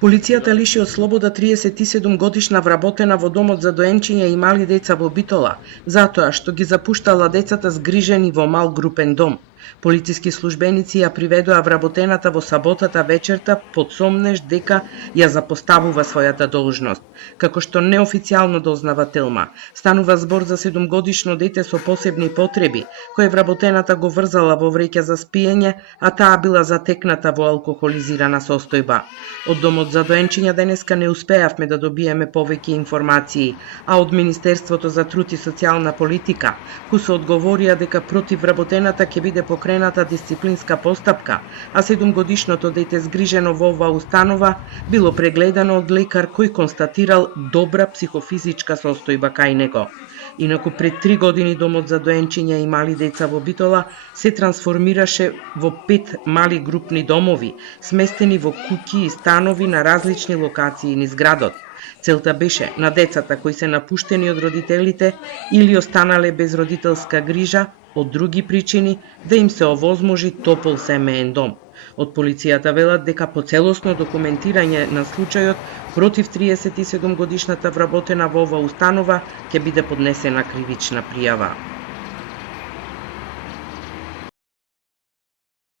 Полицијата лиши од слобода 37-годишна вработена во домот за доенчиња и мали деца во Битола, затоа што ги запуштала децата згрижени во мал групен дом. Полициски службеници ја приведоа вработената во саботата вечерта под сомнеж дека ја запоставува својата должност. Како што неофицијално дознава Телма, станува збор за 7-годишно дете со посебни потреби, кој вработената го врзала во вреќа за спиење, а таа била затекната во алкохолизирана состојба. Од домот за доенчиња денеска не успеавме да добиеме повеќе информации, а од Министерството за труд и социјална политика, кои се одговорија дека против вработената ќе биде покрената дисциплинска постапка, а 7-годишното дете згрижено во оваа установа било прегледано од лекар кој констатирал добра психофизичка состојба кај него. Инаку пред 3 години домот за доенчиња и мали деца во Битола се трансформираше во 5 мали групни домови, сместени во куќи и станови на различни локации низ градот. Целта беше на децата кои се напуштени од родителите или останале без родителска грижа од други причини да им се овозможи топол семеен дом. Од полицијата велат дека по целосно документирање на случајот против 37-годишната вработена во оваа установа ќе биде поднесена кривична пријава.